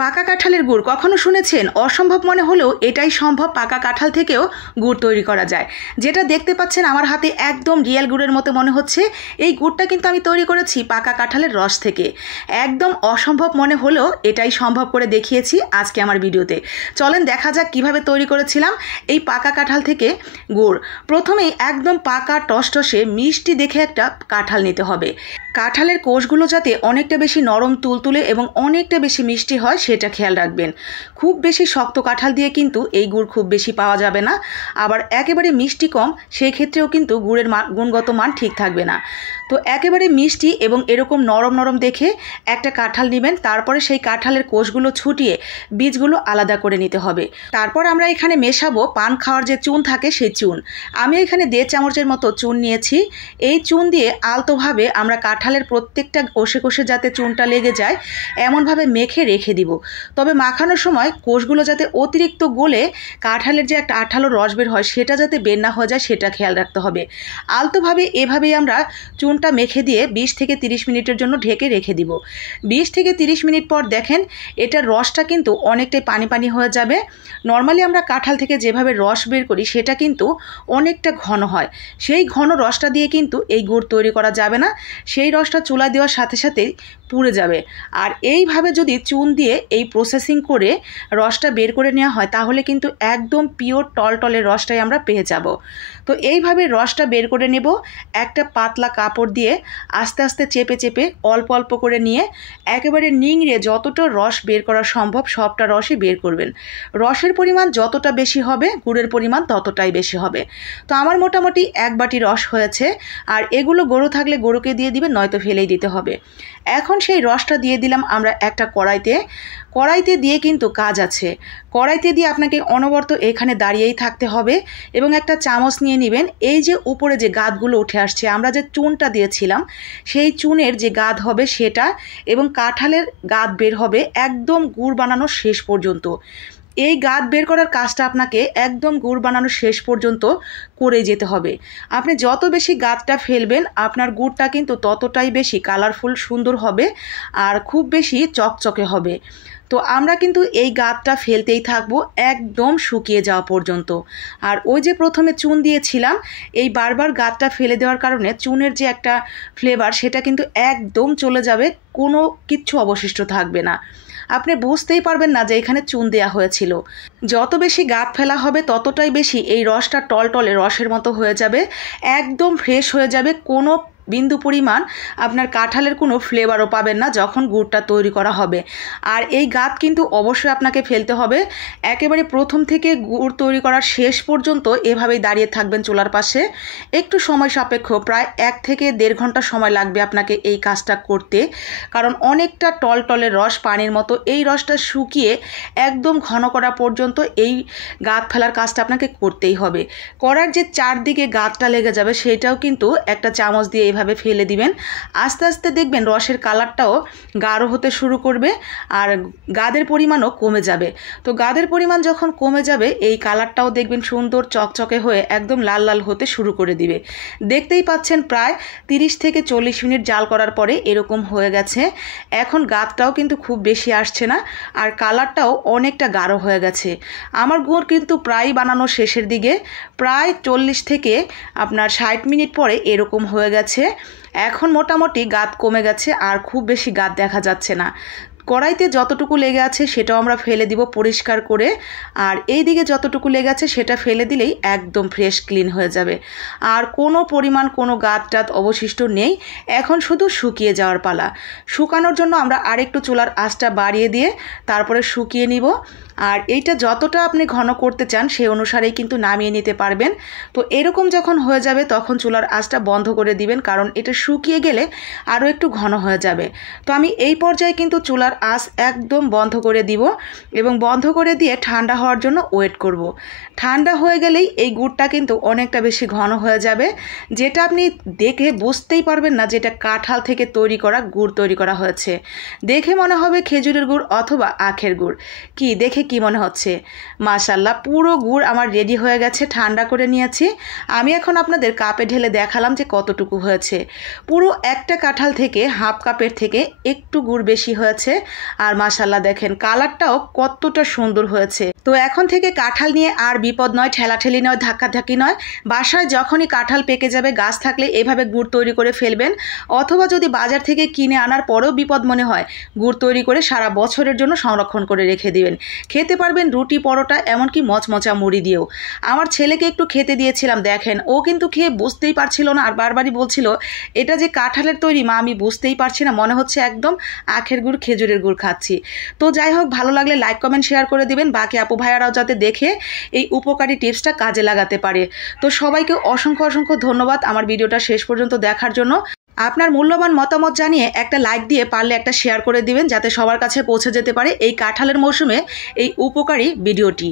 পাকা কাঁঠালের গুড় কখনো শুনেছেন? অসম্ভব মনে হলেও এটাই সম্ভব, পাকা কাঁঠাল থেকেও গুড় তৈরি করা যায়। যেটা দেখতে পাচ্ছেন আমার হাতে একদম রিয়েল গুড়ের মতো মনে হচ্ছে, এই গুড়টা কিন্তু আমি তৈরি করেছি পাকা কাঁঠালের রস থেকে। একদম অসম্ভব মনে হলেও এটাই সম্ভব করে দেখিয়েছি আজকে আমার ভিডিওতে। চলেন দেখা যাক কিভাবে তৈরি করেছিলাম এই পাকা কাঁঠাল থেকে গুড়। প্রথমেই একদম পাকা টসটসে মিষ্টি দেখে একটা কাঁঠাল নিতে হবে। কাঁঠালের কোষগুলো যাতে অনেকটা বেশি নরম তুলতুলে এবং অনেকটা বেশি মিষ্টি হয় সেটা খেয়াল রাখবেন। খুব বেশি শক্ত কাঁঠাল দিয়ে কিন্তু এই গুড় খুব বেশি পাওয়া যাবে না, আবার একেবারে মিষ্টি কম সেই ক্ষেত্রেও কিন্তু গুড়ের গুণগত মান ঠিক থাকবে না। তো একেবারে মিষ্টি এবং এরকম নরম নরম দেখে একটা কাঁঠাল নেবেন, তারপরে সেই কাঁঠালের কোষগুলো ছুটিয়ে বীজগুলো আলাদা করে নিতে হবে। তারপর আমরা এখানে মেশাবো পান খাওয়ার যে চুন থাকে সেই চুন। আমি এখানে 1.5 চামচের মতো চুন নিয়েছি। এই চুন দিয়ে আলতোভাবে আমরা কাঁঠালের প্রত্যেকটা কোষে কোষে যাতে চুনটা লেগে যায় এমনভাবে মেখে রেখে দিব। তবে মাখানোর সময় কোষগুলো যাতে অতিরিক্ত গলে কাঁঠালের যে একটা আঠালো রস বের হয় সেটা যাতে বের না হয়ে যায় সেটা খেয়াল রাখতে হবে। আলতোভাবে এভাবেই আমরা চুনটা মেখে দিয়ে 20 থেকে 30 মিনিটের জন্য ঢেকে রেখে দিব। 20 থেকে 30 মিনিট পর দেখেন এটার রসটা কিন্তু অনেকটাই পানি পানি হয়ে যাবে। নর্মালি আমরা কাঁঠাল থেকে যেভাবে রস বের করি সেটা কিন্তু অনেকটা ঘন হয়, সেই ঘন রসটা দিয়ে কিন্তু এই গুড় তৈরি করা যাবে না। সেই রসটা চুলায় দেওয়ার সাথে সাথেই পুড়ে যাবে। আর এইভাবে যদি চুন দিয়ে এই প্রসেসিং করে রসটা বের করে নেওয়া হয় তাহলে কিন্তু একদম পিওর টলটলের রসটাই আমরা পেয়ে যাব। তো এইভাবে রসটা বের করে নেব একটা পাতলা কাপড় দিয়ে আস্তে আস্তে চেপে চেপে অল্প অল্প করে নিয়ে একেবারে নিংড়ে যতটা রস বের করা সম্ভব সবটা রসই বের করবেন। রসের পরিমাণ যতটা বেশি হবে গুড়ের পরিমাণ ততটাই বেশি হবে। তো আমার মোটামুটি 1 বাটি রস হয়েছে। আর এগুলো গরু থাকলে গরুকে দিয়ে দিবেন, নয়তো ফেলেই দিতে হবে। এখন সেই রসটা দিয়ে দিলাম আমরা একটা কড়াইতে দিয়ে কিন্তু কাজ আছে। কড়াইতে দিয়ে আপনাকে অনবরত এখানে দাঁড়িয়েই থাকতে হবে এবং একটা চামচ নিয়ে নেবেন। এই যে উপরে যে গাদগুলো উঠে আসছে আমরা যে চুনটা দিয়েছিলাম সেই চুনের যে গাদ হবে সেটা এবং কাঁঠালের গাদ বের হবে একদম গুড় বানানোর শেষ পর্যন্ত। এই গাদ বের করার কাজটা আপনাকে একদম গুড় বানানোর শেষ পর্যন্ত করে যেতে হবে। আপনি যত বেশি গাদটা ফেলবেন আপনার গুড়টা কিন্তু ততটাই বেশি কালারফুল সুন্দর হবে আর খুব বেশি চকচকে হবে। তো আমরা কিন্তু এই গাদটা ফেলতেই থাকবো একদম শুকিয়ে যাওয়া পর্যন্ত। আর ওই যে প্রথমে চুন দিয়েছিলাম এই বারবার গাদটা ফেলে দেওয়ার কারণে চুনের যে একটা ফ্লেভার সেটা কিন্তু একদম চলে যাবে, কোনো কিচ্ছু অবশিষ্ট থাকবে না। আপনি বুঝতেই পারবেন না যে এখানে চুন দেওয়া হয়েছিল। যত বেশি গাদ ফেলা হবে ততটাই বেশি এই রসটা টলটলে রসের মতো হয়ে যাবে, একদম ফ্রেশ হয়ে যাবে। কোনো বিন্দু পরিমাণ আপনার কাঁঠালের কোনো ফ্লেভারও পাবেন না যখন গুড়টা তৈরি করা হবে। আর এই গাদ কিন্তু অবশ্যই আপনাকে ফেলতে হবে। একেবারে প্রথম থেকে গুড় তৈরি করার শেষ পর্যন্ত এভাবেই দাঁড়িয়ে থাকবেন চুলার পাশে। একটু সময় সাপেক্ষ, প্রায় 1 থেকে 1.5 ঘন্টা সময় লাগবে আপনাকে এই কাজটা করতে, কারণ অনেকটা টলটলের রস পানির মতো। এই রসটা শুকিয়ে একদম ঘন করা পর্যন্ত এই গাদ ফেলার কাজটা আপনাকে করতেই হবে। করার যে চারদিকে গাদটা লেগে যাবে সেটাও কিন্তু একটা চামচ দিয়ে এভাবে ফেলে দিবেন। আস্তে আস্তে দেখবেন রসের কালারটাও গাঢ় হতে শুরু করবে আর গাদের পরিমাণও কমে যাবে। তো গাদের পরিমাণ যখন কমে যাবে এই কালারটাও দেখবেন সুন্দর চকচকে হয়ে একদম লাল লাল হতে শুরু করে দিবে। দেখতেই পাচ্ছেন প্রায় 30 থেকে 40 মিনিট জাল করার পরে এরকম হয়ে গেছে। এখন গাদটাও কিন্তু খুব বেশি আসছে না আর কালারটাও অনেকটা গাঢ় হয়ে গেছে। আমার গুড় কিন্তু প্রায় বানানো শেষের দিকে, প্রায় 40 থেকে আপনার 60 মিনিট পরে এরকম হয়ে গেছে। এখন মোটামুটি গাদ কমে গেছে আর খুব বেশি গাদ দেখা যাচ্ছে না। কড়াইতে যতটুকু লেগে আছে সেটাও আমরা ফেলে দিব পরিষ্কার করে, আর এই দিকে যতটুকু লেগে আছে সেটা ফেলে দিলেই একদম ফ্রেশ ক্লিন হয়ে যাবে। আর কোনো পরিমাণ কোনো গাদ টাদ অবশিষ্ট নেই। এখন শুধু শুকিয়ে যাওয়ার পালা। শুকানোর জন্য আমরা আরেকটু চুলার আঁচটা বাড়িয়ে দিয়ে তারপরে শুকিয়ে নিব। আর এইটা যতটা আপনি ঘন করতে চান সেই অনুসারেই কিন্তু নামিয়ে নিতে পারবেন। তো এরকম যখন হয়ে যাবে তখন চুলার আঁচটা বন্ধ করে দিবেন, কারণ এটা শুকিয়ে গেলে আরও একটু ঘন হয়ে যাবে। তো আমি এই পর্যায়ে কিন্তু চুলার আঁচ একদম বন্ধ করে দিব এবং বন্ধ করে দিয়ে ঠান্ডা হওয়ার জন্য ওয়েট করব। ঠান্ডা হয়ে গেলেই এই গুড়টা কিন্তু অনেকটা বেশি ঘন হয়ে যাবে, যেটা আপনি দেখে বুঝতেই পারবেন না যেটা কাঁঠাল থেকে তৈরি করা গুড় তৈরি করা হয়েছে। দেখে মনে হবে খেজুরের গুড় অথবা আখের গুড়। কি দেখে কি মনে হচ্ছে? মাশাআল্লাহ, পুরো গুড় আমার রেডি হয়ে গেছে, ঠান্ডা করে নিয়েছি। আমি এখন আপনাদের কাপে ঢেলে দেখালাম যে কতটুকু হয়েছে। পুরো একটা কাঁঠাল থেকে হাফ কাপের থেকে একটু গুড় বেশি হয়েছে। আর মাশাআল্লাহ দেখেন কালারটাও কতটা সুন্দর হয়েছে। তো এখন থেকে কাঁঠাল নিয়ে আর বিপদ নয়, ঠেলাঠেলি নয়, ধাক্কাধাক্কি নয়। বাসায় যখনই কাঁঠাল পেকে যাবে গাছ থাকলে এভাবে গুড় তৈরি করে ফেলবেন, অথবা যদি বাজার থেকে কিনে আনার পরেও বিপদ মনে হয় গুড় তৈরি করে সারা বছরের জন্য সংরক্ষণ করে রেখে দিবেন। খেতে পারবেন রুটি, পরোটা, এমনকি মচমচা মুড়ি দিয়েও। আমার ছেলেকে একটু খেতে দিয়েছিলাম, দেখেন ও কিন্তু খেয়ে বুঝতেই পারছিল না, আর বারবারই বলছিল এটা যে কাঁঠালের তৈরি মা, আমি বুঝতেই পারছি না, মনে হচ্ছে একদম আখের গুড়, খেজুরের গুড় খাচ্ছি। তো যাই হোক, ভালো লাগলে লাইক কমেন্ট শেয়ার করে দিবেন, বাকি আপু ভাইয়ারাও যাতে দেখে এই উপকারী টিপসটা কাজে লাগাতে পারে। তো সবাইকে অসংখ্য অসংখ্য ধন্যবাদ আমার ভিডিওটা শেষ পর্যন্ত দেখার জন্য। আপনার মূল্যবান মতামত জানিয়ে একটা লাইক দিয়ে পারলে একটা শেয়ার করে দিবেন, যাতে সবার কাছে পৌঁছে যেতে পারে এই কাঁঠালের মৌসুমে এই উপকারী ভিডিওটি।